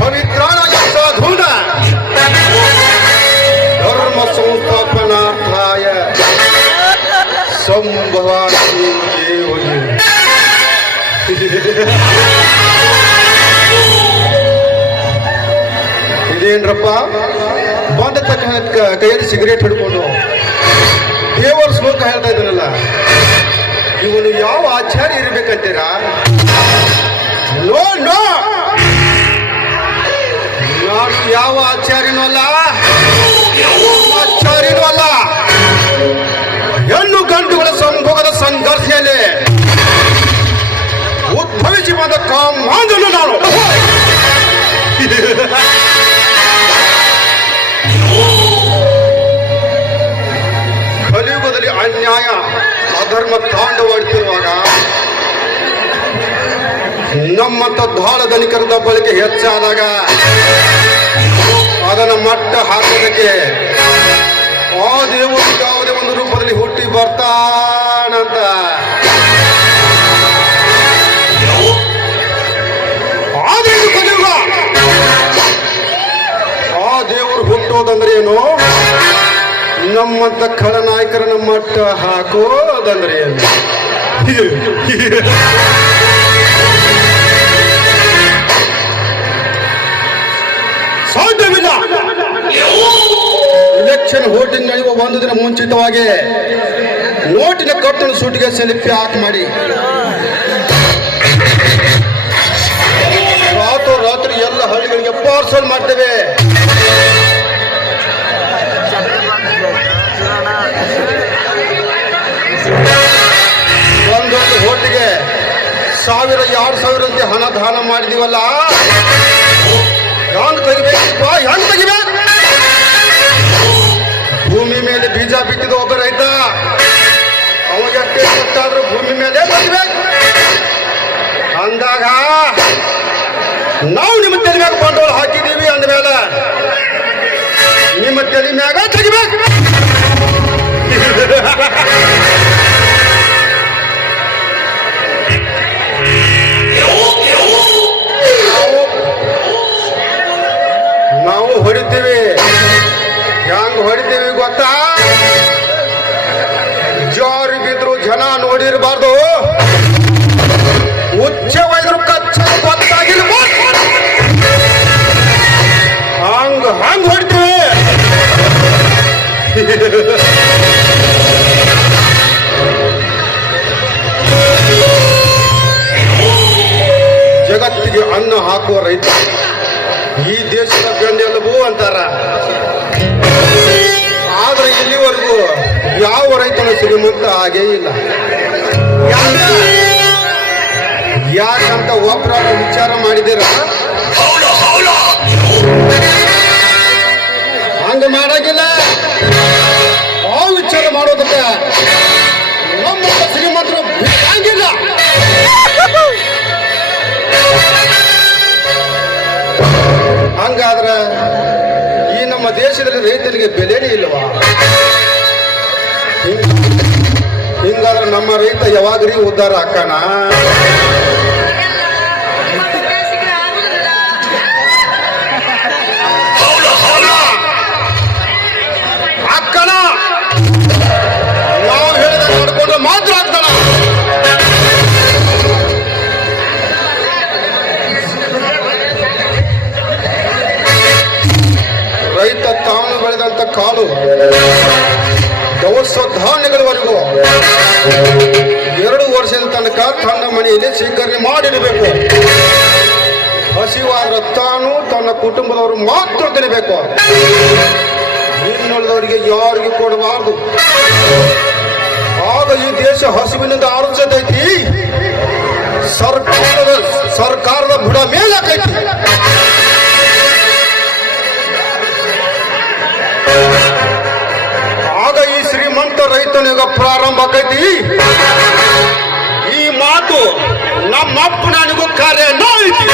ಪವಿತ್ರಾಣಾಯ ಸಾಧೂನ ಧರ್ಮ ಸಂಸ್ಥಾಪನಾರ್ಥಾಯ ಸಂಭವಾಮಿ ದೇವಗೆ. ಇದೇನ್ರಪ್ಪ ಬಂದ ತಕ್ಕ ಕೈಯಲ್ಲಿ ಸಿಗರೇಟ್ ಹಿಡ್ಕೊಂಡು ದೇವರ ಶ್ಲೋಕ ಹೇಳ್ತಾ ಇದ್ದಾನಲ್ಲ, ಇವನು ಯಾವ ಆಚಾರ್ಯ ಇರ್ಬೇಕಂತೀರಾ? ನೋ ನೋ, ನಾನು ಯಾವ ಆಚಾರ್ಯನೂ ಅಲ್ಲ, ಆಚಾರ್ಯನೂ ಅಲ್ಲ. ಹೆಣ್ಣು ಗಂಡುಗಳ ಸಂಭೋಗದ ಸಂಘರ್ಷದಲ್ಲಿ ಉದ್ಭವಿಸಿ ಬಂದ ಕಾಮಾಂಧನು ನಾನು. ಕಲಿಯುಗದಲ್ಲಿ ಅನ್ಯಾಯ ಅಧರ್ಮ ತಾಂಡವಾಡುತ್ತಿರುವಾಗ ನಮ್ಮಂತ ದಾಳ ಧನಿಕರದ ಬಳಕೆ ಹೆಚ್ಚಾದಾಗ ಅದನ್ನು ಮಟ್ಟ ಹಾಕೋದಕ್ಕೆ ಆ ದೇವರು ಯಾವುದೇ ಒಂದು ರೂಪದಲ್ಲಿ ಹುಟ್ಟಿ ಬರ್ತಾನಂತ. ಆದ್ರೆ ಇದು ಕಲಿಯುಗ. ಆ ದೇವರು ಹುಟ್ಟೋದಂದ್ರೆ ಏನು? ನಮ್ಮಂತ ಖಳನಾಯಕರನ್ನ ಮಟ್ಟ ಹಾಕೋದಂದ್ರೆ ಏನು? ಸಾಧ್ಯವಿಲ್ಲ. ಇಲೆಕ್ಷನ್ ವೋಟಿಂಗ್ ನಡೆಯುವ ಒಂದು ದಿನ ಮುಂಚಿತವಾಗಿ ನೋಟಿನ ಕಟ್ಟನ್ನು ಸೂಟಿಗೆ ಸೆಲ್ಫಿ ಹಾಕಿ ಮಾಡಿ ರಾತ್ರಿ ಎಲ್ಲ ಹಳ್ಳಿಗಳಿಗೆ ಪಾರ್ಸಲ್ ಮಾಡ್ತೇವೆ. ಒಂದೊಂದು ಹೋಟಿಗೆ 1000 2000 ಅಂತ ಹಣ ದಾನ ಮಾಡಿದೀವಲ್ಲ, ಹೆಂಗ್ ತೆಗಿಬೇಕಪ್ಪ, ಹೆಂಗ್ ತೆಗಿಬೇಕು? ಭೂಮಿ ಮೇಲೆ ಬೀಜ ಬಿತ್ತಿದ ಒಬ್ಬ ರೈತ ಅವಾಗ ಎಷ್ಟೇ ಗೊತ್ತಾದ್ರೂ ಭೂಮಿ ಮೇಲೆ ತೆಗಿಬೇಕು ಅಂದಾಗ ನಾವು ನಿಮ್ಮ ತಲೆ ಮ್ಯಾಗ ಬಂಡವಾಳ ಹಾಕಿದ್ದೀವಿ ಅಂದಮೇಲೆ ನಿಮ್ಮ ತಲೆ ಮ್ಯಾಗ ತೆಗಿಬೇಕು. ನಾವು ಹೊಡಿತೀವಿ. ಹೆಂಗ್ ಹೊಡಿತೀವಿ ಗೊತ್ತಾ? ಜಾರಿ ಬಿದ್ರು ಜನ ನೋಡಿರ್ಬಾರ್ದು, ಉಚ್ಚವಾದ್ರು ಕಚ್ಚ ಗೊತ್ತಾಗಿರ್ಬಾರ್ದು. ಹಂಗ್ ಹೊಡಿತೀವಿ. ಜಗತ್ತಿಗೆ ಅನ್ನ ಹಾಕುವ ರೈತ ಈ ದೇಶದ ಬೆನ್ನೆಲುಬು ಅಂತಾರ. ಆದ್ರೆ ಇಲ್ಲಿವರೆಗೂ ಯಾವ ರೈತನ ಶ್ರೀಮಂತ ಹಾಗೇ ಇಲ್ಲ. ಯಾಕಂತ ಒಬ್ಬರ ವಿಚಾರ ಮಾಡಿದಿರ? ಹಂಗ ಮಾಡಾಗಿಲ್ಲ. ಆ ವಿಚಾರ ಮಾಡೋದಕ್ಕೆ ನಮ್ಮ ಶ್ರೀಮಂತರು ಬಿಡಂಗಿಲ್ಲ. ಹಂಗಾದ್ರೆ ಈ ನಮ್ಮ ದೇಶದಲ್ಲಿ ರೈತರಿಗೆ ಬೆಲೆನೇ ಇಲ್ವಾ? ಹಿಂಗಾದ್ರೆ ನಮ್ಮ ರೈತ ಯಾವಾಗ್ರಿ ಉದ್ಧಾರ ಅಕ್ಕನ? ಅಕ್ಕನ ನಾವು ಹೇಳಿದ ನೋಡ್ಕೊಂಡ್ರೆ ಮಾತ್ರ ಆಗ್ತಾನ. ರೈತ ತಾನು ಬೆಳೆದಂತ ಕಾಳು ದವಸ ಧಾನ್ಯಗಳವರೆಗೂ 2 ವರ್ಷದ ತನಕ ತನ್ನ ಮನೆಯಲ್ಲಿ ಶೇಖರಣೆ ಮಾಡಿರಬೇಕು. ಹಸಿವಾದ ತಾನು ತನ್ನ ಕುಟುಂಬದವರು ಮಾತ್ರ ತಿನ್ನಬೇಕು. ಇನ್ನುಳಿದವರಿಗೆ ಯಾರಿಗೂ ಕೊಡಬಾರದು. ಆಗ ಈ ದೇಶ ಹಸಿವಿನಿಂದ ಆರೋಗ್ಯದೈತಿ. ಸರ್ಕಾರದ ಬುಡ ಮೇಲಾಕೈತಿ. ಆಗ ಈ ಶ್ರೀಮಂತ ರೈತನಿಗ ಪ್ರಾರಂಭ ಆಕೈತಿ. ಈ ಮಾತು ನಮ್ಮಪ್ಪ ನನಗೂ ಕಾರ್ಯ ಐತಿ.